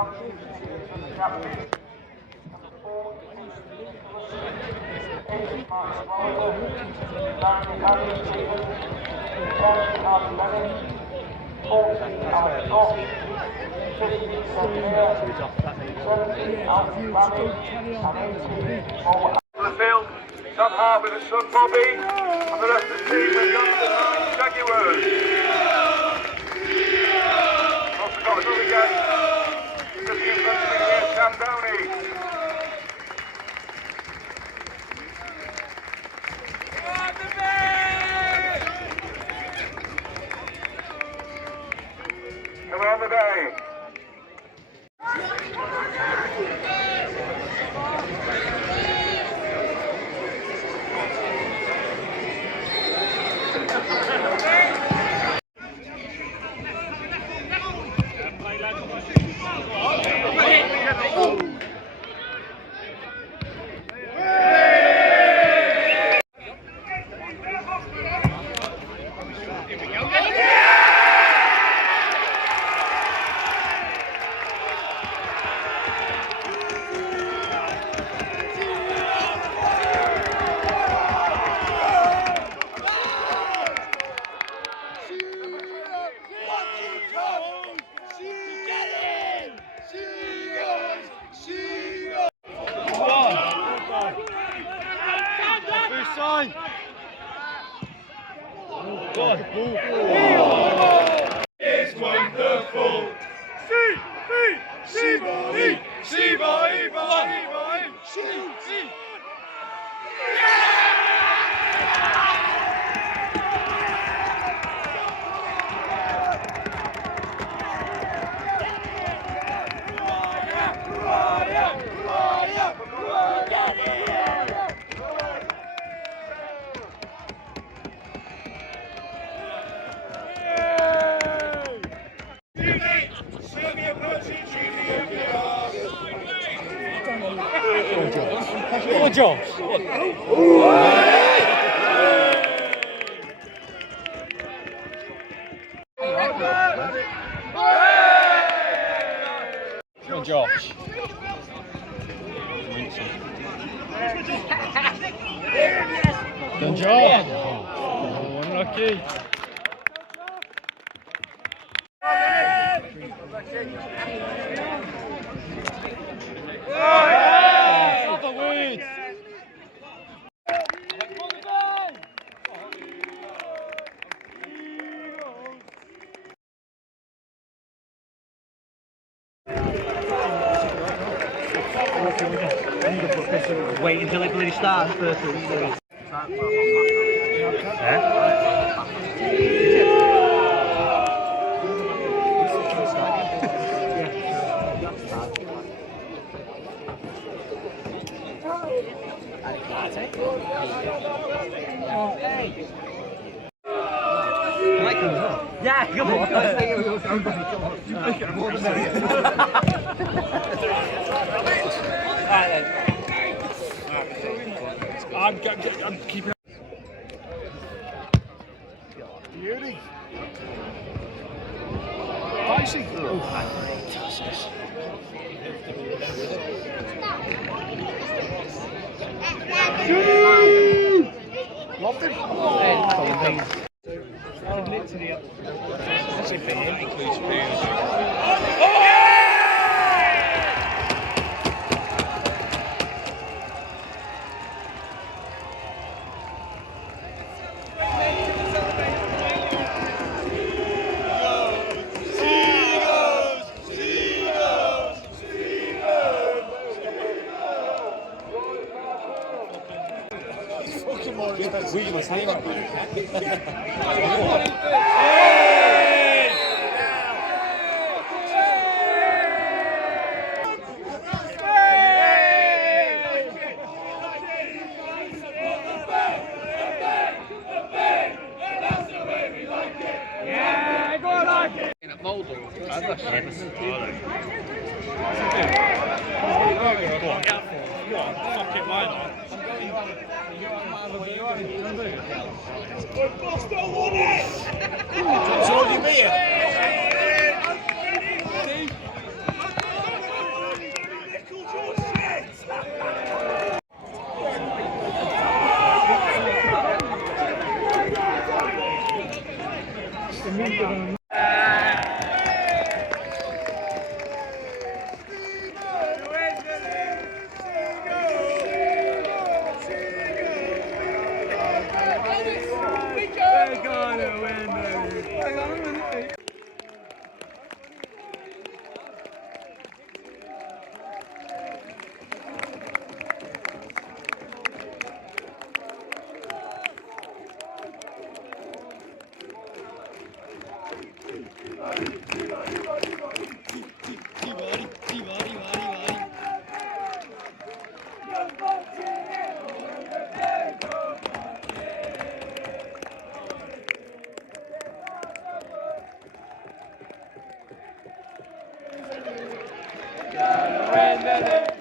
The field, somehow with a son Bobby, and the rest of the team have gone to the Jaguars. Also got another guest, just in front of me here, Sam Downey. Come on the bay. It's wonderful. Good job. Good job. Good job. Oh, unlucky. Other words. Wait until it bloody starts first. Yeah, come on. I'm keeping. Beauty. Dicey. Loved him. That's if it includes food. We must name it. Win,